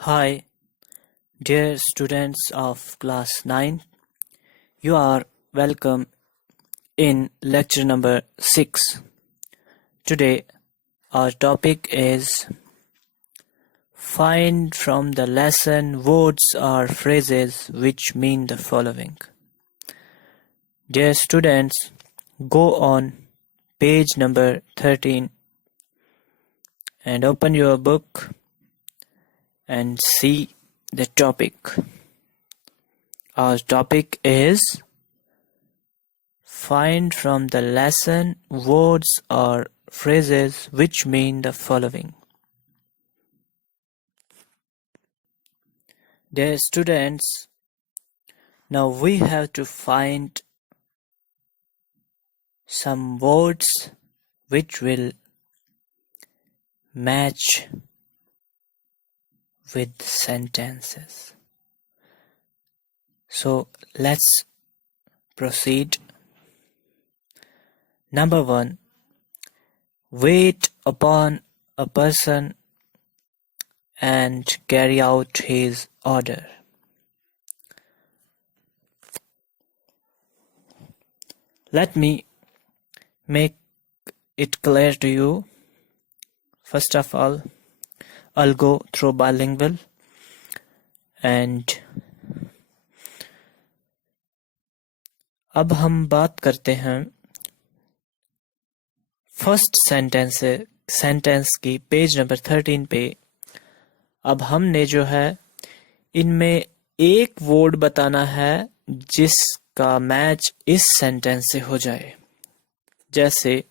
Hi, dear students of class 9. You are welcome in lecture number 6. Today, our topic is find from the lesson words or phrases which mean the following. Dear students, go on page number 13 and open your book and see the topic. Our topic is find from the lesson words or phrases which mean the following. Dear students, now we have to find some words which will match with sentences. So let's proceed. Number 1. Wait upon a person and carry out his order. Let me make it clear to you. First of all, I'll go through bilingual and अब हम बात करते हैं first sentence की page number 13 पे. अब हमने जो है इनमें एक वर्ड बताना है जिसका मैच इस सेंटेंस से हो जाए. जैसे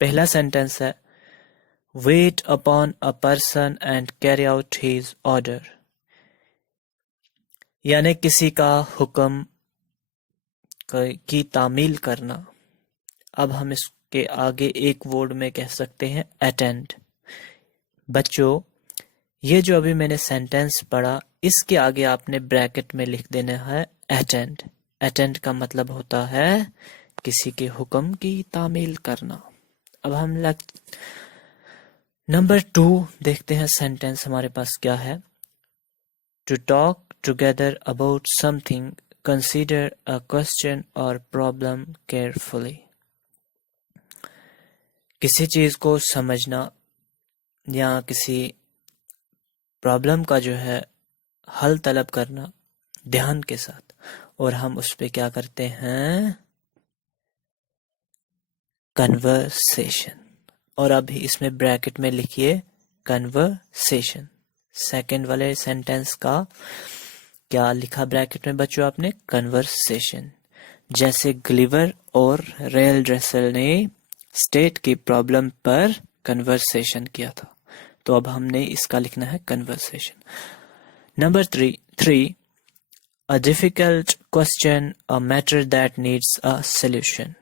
पहला सेंटेंस है weight upon a person and carry out his order, यानी किसी का हुक्म की तामील करना. अब हम इसके आगे एक वर्ड में कह सकते हैं अटेंड. बच्चों, ये जो अभी मैंने सेंटेंस पढ़ा इसके आगे आपने ब्रैकेट में लिख देना है अटेंड. अटेंड का मतलब होता है किसी के हुक्म की तामील करना. अब हम नंबर 2 देखते हैं सेंटेंस हमारे पास क्या है. To talk together about something, consider a question और प्रॉब्लम केयरफुली. किसी चीज को समझना या किसी प्रॉब्लम का जो है हल तलब करना ध्यान के साथ, और हम उस पे क्या करते हैं कन्वर्सेशन. और अभी इसमें ब्रैकेट में लिखिए कन्वर्सेशन. सेकंड वाले सेंटेंस का क्या लिखा ब्रैकेट में बच्चों आपने कन्वर्सेशन. जैसे ग्लिवर और रेल ड्रेसर ने स्टेट की प्रॉब्लम पर कन्वर्सेशन किया था, तो अब हमने इसका लिखना है conversation. Number 3 a difficult question a matter that needs a solution,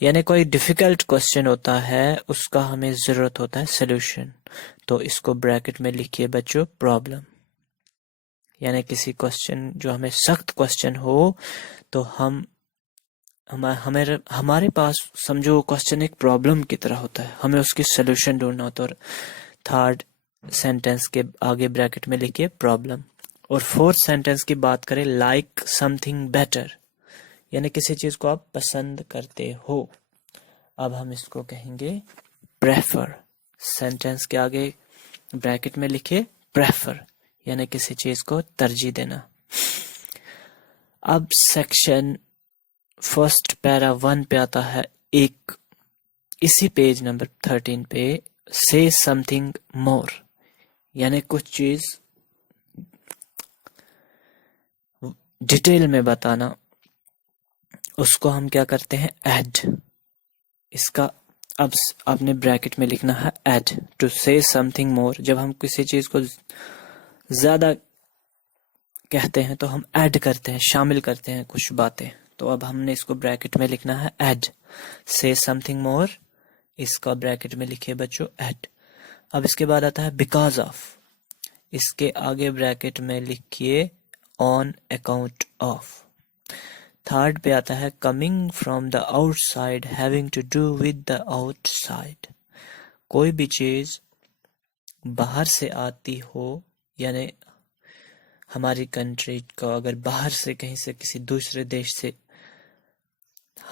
यानी कोई डिफिकल्ट क्वेश्चन होता है उसका हमें जरूरत होता है सॉल्यूशन. तो इसको ब्रैकेट में लिखिए बच्चों प्रॉब्लम, यानी किसी क्वेश्चन जो हमें सख्त क्वेश्चन हो तो हमारे पास समझो क्वेश्चन एक प्रॉब्लम की तरह होता है, हमें उसकी सॉल्यूशन ढूंढना होता है. और थर्ड सेंटेंस के आगे ब्रैकेट में लिखिए प्रॉब्लम. और फोर्थ सेंटेंस की बात करें लाइक समथिंग बेटर, यानी किसी चीज को आप पसंद करते हो. अब हम इसको कहेंगे प्रेफर. सेंटेंस के आगे ब्रैकेट में लिखिए प्रेफर, यानी किसी चीज को तरजीह देना. अब सेक्शन फर्स्ट पैरा 1 पे आता है एक, इसी पेज नंबर 13 पे से समथिंग मोर, यानी कुछ चीज डिटेल में बताना. उसको हम क्या करते हैं ऐड. इसका अब आपने ब्रैकेट में लिखना है ऐड. टू से समथिंग मोर, जब हम किसी चीज को ज्यादा कहते हैं तो हम ऐड करते हैं, शामिल करते हैं कुछ बातें. तो अब हमने इसको ब्रैकेट में लिखना है ऐड. से समथिंग मोर, इसका ब्रैकेट में लिखिए बच्चों ऐड. अब इसके बाद आता है बिकॉज ऑफ, इसके आगे ब्रैकेट में लिखिए ऑन अकाउंट ऑफ. थर्ड पे आता है coming from the outside having to do with the outside, कोई भी चीज बाहर से आती हो यानी हमारी कंट्री को अगर बाहर से कहीं से किसी दूसरे देश से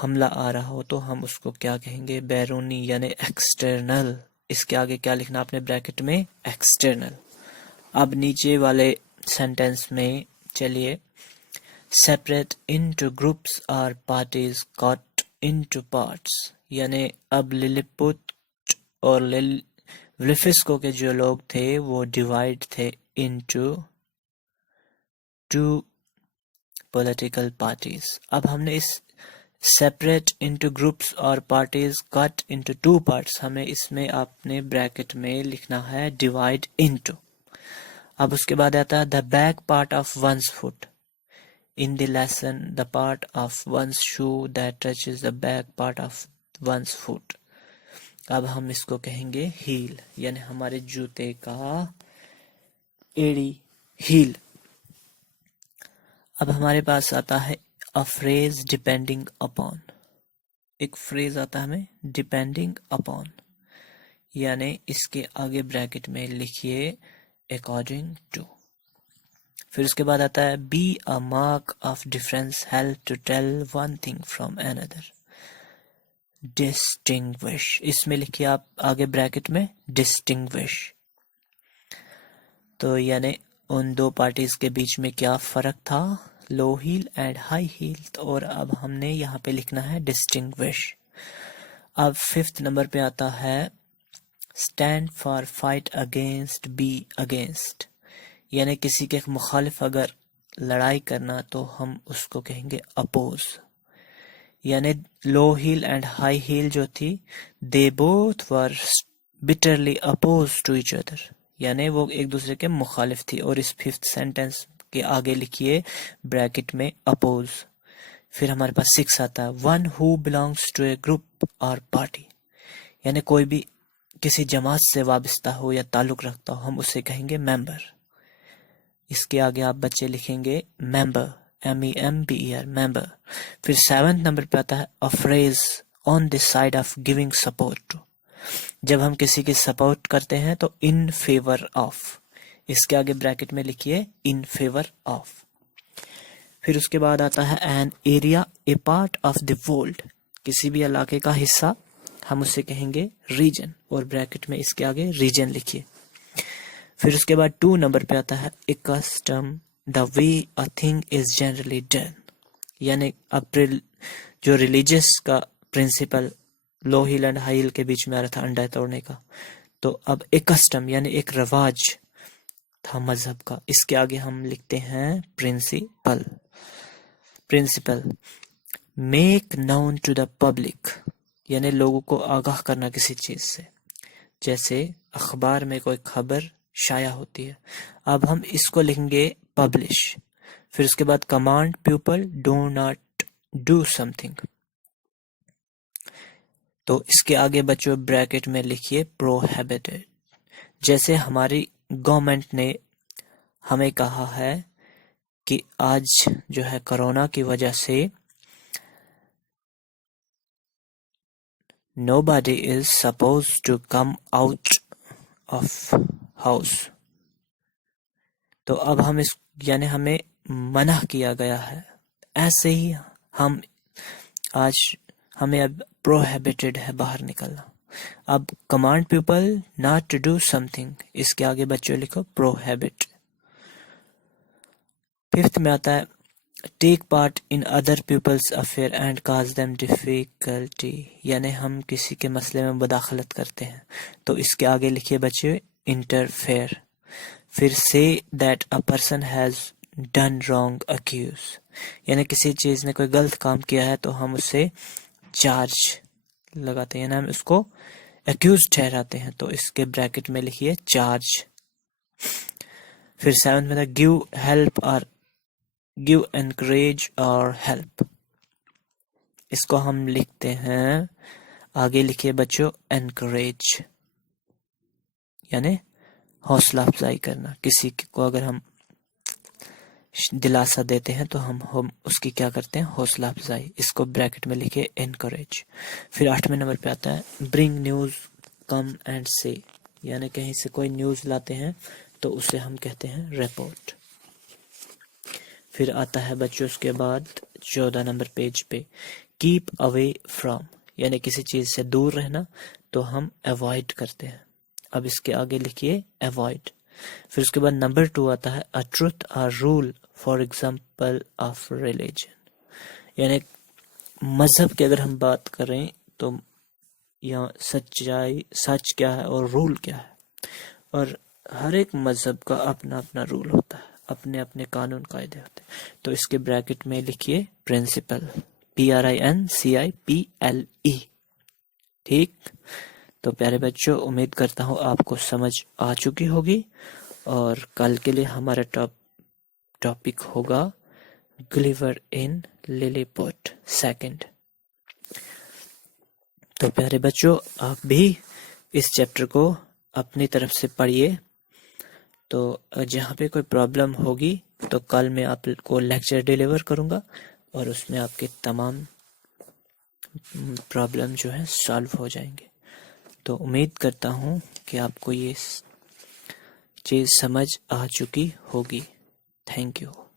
हमला आ रहा हो तो हम उसको क्या कहेंगे? बैरूनी यानी एक्सटर्नल। इसके आगे क्या लिखना आपने ब्रैकेट में? एक्सटर्नल। अब नीचे वाले सेंटेंस में चलिए, सेपरेट इनटू ग्रुप्स और पार्टीज कट इनटू पार्ट्स, यानी अब लिलिपुट और विल्फ्रिस्को के जो लोग थे वो डिवाइड थे इनटू टू पॉलिटिकल पार्टीज। अब हमने इस सेपरेट इनटू ग्रुप्स और parties cut into two parts, हमें इसमें आपने ब्रैकेट में लिखना है डिवाइड इनटू। अब उसके बाद आता है the back part of one's foot in the lesson, the part of one's shoe that touches the back part of one's foot. अब हम इसको कहेंगे हील, यानी हमारे जूते का एड़ी, हील। अब हमारे पास आता है अ फ्रेज डिपेंडिंग अपॉन। एक फ्रेज आता है हमें डिपेंडिंग अपॉन, यानी इसके आगे ब्रैकेट में लिखिए अकॉर्डिंग टू। फिर उसके बाद आता है be a mark of difference help to tell one thing from another. Distinguish, इसमें लिखिए आप आगे ब्रैकेट में डिस्टिंग्विश। तो यानी उन दो पार्टीज के बीच में क्या फर्क था? लो हील एंड हाई हील। और अब हमने यहाँ पे लिखना है डिस्टिंग्विश। अब 5th नंबर पे आता है stand for fight against, be against, यानी किसी के मुखालिफ अगर लड़ाई करना तो हम उसको कहेंगे अपोज। यानी low heel and high heel जो थी, they both were bitterly oppose to each other, यानी वो एक दूसरे के मुखालिफ थी। और इस 5th सेंटेंस के आगे लिखिए ब्रैकेट में अपोज। फिर हमारे पास 6 आता है one who belongs to a group और पार्टी, यानी कोई भी किसी जमात से वाबस्ता हो या ताल्लुक रखता हो हम उसे कहेंगे मेंबर। इसके आगे आप बच्चे लिखेंगे मेंबर, MEMBER, मेंबर। फिर 7th नंबर पे आता है a phrase on the side of giving support to, जब हम किसी की सपोर्ट करते हैं तो इन फेवर ऑफ, इसके आगे ब्रैकेट में लिखिए इन फेवर ऑफ। फिर उसके बाद आता है an area A part of the world, किसी भी इलाके का हिस्सा हम उसे कहेंगे रीजन, और ब्रैकेट में इसके आगे रीजन लिखिए। फिर उसके बाद 2 नंबर पे आता है a custom the way a thing is generally done, यानी अब जो रिलीजियस का principle low heel and high heel के बीच में आ रहा था अंडा तोड़ने का, तो अब एक कस्टम यानी एक रवाज था मजहब का, इसके आगे हम लिखते हैं principle. Principle make known to the public, यानी लोगों को आगाह करना किसी चीज से, जैसे अखबार में कोई खबर शाया होती है। अब हम इसको लिखेंगे पब्लिश। फिर उसके बाद command people do not do something, तो इसके आगे बच्चों ब्रैकेट में लिखिए प्रोहिबिटेड। जैसे हमारी गवर्नमेंट ने हमें कहा है कि आज जो है कोरोना की वजह से nobody is supposed to come out of house, तो अब हम इस यानी हमें मना किया गया है। ऐसे ही हम आज हमें अब प्रोहिबिटेड है बाहर निकलना। अब command people not to do something, इसके आगे बच्चों लिखो प्रोहिबिट। 5th में आता है take part in other people's affair and cause them difficulty, यानी हम किसी के मसले में मुदाखलत करते हैं, तो इसके आगे लिखिए बच्चे इंटरफेयर। फिर से that a person has done wrong accuse, यानी किसी चीज ने कोई गलत काम किया है तो हम उसे चार्ज लगाते हैं, यानी हम उसको अक्यूज ठहराते हैं, तो इसके ब्रैकेट में लिखिए चार्ज। फिर 7th में था गिव हेल्प और गिव एनकरेज और हेल्प, इसको हम लिखते हैं आगे लिखिए बच्चों एनकरेज, यानी हौसला अफजाई करना। किसी को अगर हम दिलासा देते हैं तो हम उसकी क्या करते हैं? हौसला अफजाई, इसको ब्रैकेट में लिखिए एनकरेज। फिर 8वें नंबर पे आता है ब्रिंग न्यूज कम एंड से, यानी कहीं से कोई न्यूज लाते हैं तो उसे हम कहते हैं रिपोर्ट। फिर आता है बच्चों उसके बाद 14 नंबर पेज पे कीप अवे फ्रॉम, यानी किसी चीज से दूर रहना तो हम अवॉइड करते हैं। अब इसके आगे लिखिए अवॉइड। फिर उसके बाद नंबर 2 आता है a truth a rule for example of religion, यानी मजहब की अगर हम बात करें तो यहाँ सच्चाई, सच क्या है और रूल क्या है। और हर एक मजहब का अपना अपना रूल होता है, अपने अपने कानून कायदे होते हैं। तो इसके ब्रैकेट में लिखिए प्रिंसिपल, PRINCIPLE। ठीक, तो प्यारे बच्चों उम्मीद करता हूँ आपको समझ आ चुकी होगी। और कल के लिए हमारा टॉपिक होगा ग्लिवर इन लिलीपुट सेकंड। तो प्यारे बच्चों आप भी इस चैप्टर को अपनी तरफ से पढ़िए। तो जहाँ पे कोई प्रॉब्लम होगी तो कल मैं आपको लेक्चर डिलीवर करूँगा और उसमें आपके तमाम प्रॉब्लम जो है सॉल्व हो जाएंगे। तो उम्मीद करता हूँ कि आपको ये चीज़ समझ आ चुकी होगी। Thank you.